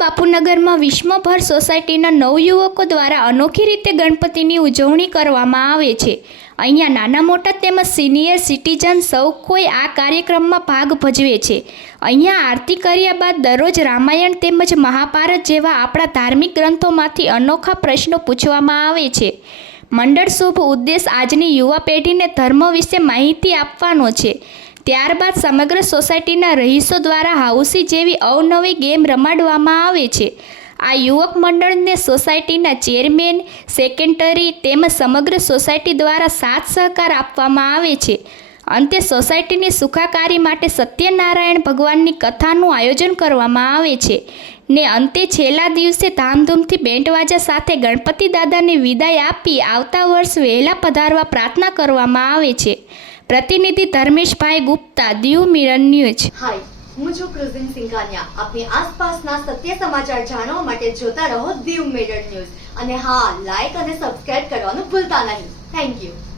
બાપુનગરમાં વિશ્વભર સોસાયટીના નવયુવકો દ્વારા અનોખી રીતે ગણપતિની ઉજવણી કરવામાં આવે છે. અહીંયા નાના મોટા તેમજ સિનિયર સિટીઝન સૌ કોઈ આ કાર્યક્રમમાં ભાગ ભજવે છે. અહીંયા આરતી કર્યા બાદ દરરોજ રામાયણ તેમજ મહાભારત જેવા આપણા ધાર્મિક ગ્રંથોમાંથી અનોખા પ્રશ્નો પૂછવામાં આવે છે. મંડળ શુભ ઉદ્દેશ આજની યુવા પેઢીને ધર્મ વિશે માહિતી આપવાનો છે. ત્યારબાદ સમગ્ર સોસાયટીના રહીશો દ્વારા હાઉસી જેવી અવનવી ગેમ રમાડવામાં આવે છે. આ યુવક મંડળને સોસાયટીના ચેરમેન સેક્રેટરી તેમજ સમગ્ર સોસાયટી દ્વારા સાથ સહકાર આપવામાં આવે છે. અંતે સોસાયટીની સુખાકારી માટે સત્યનારાયણ ભગવાનની કથાનું આયોજન કરવામાં આવે છે. ને અંતે છેલ્લા દિવસે ધામધૂમથી બેન્ડવાજા સાથે ગણપતિ દાદાને વિદાય આપી આવતા વર્ષ વહેલા પધારવા પ્રાર્થના કરવામાં આવે છે. પ્રતિનિધિ ધર્મેશભાઈ ગુપ્તા, દીવ મિરન ન્યૂઝ. હું છું ક્રુઝિન સિંઘાનિયા. આપની આસપાસના સત્ય સમાચાર જાણવા માટે જોતા રહો દીવ મિરન ન્યૂઝ. અને હા લાઈક અને સબસ્ક્રાઇબ કરવાનું ભૂલતા નહીં.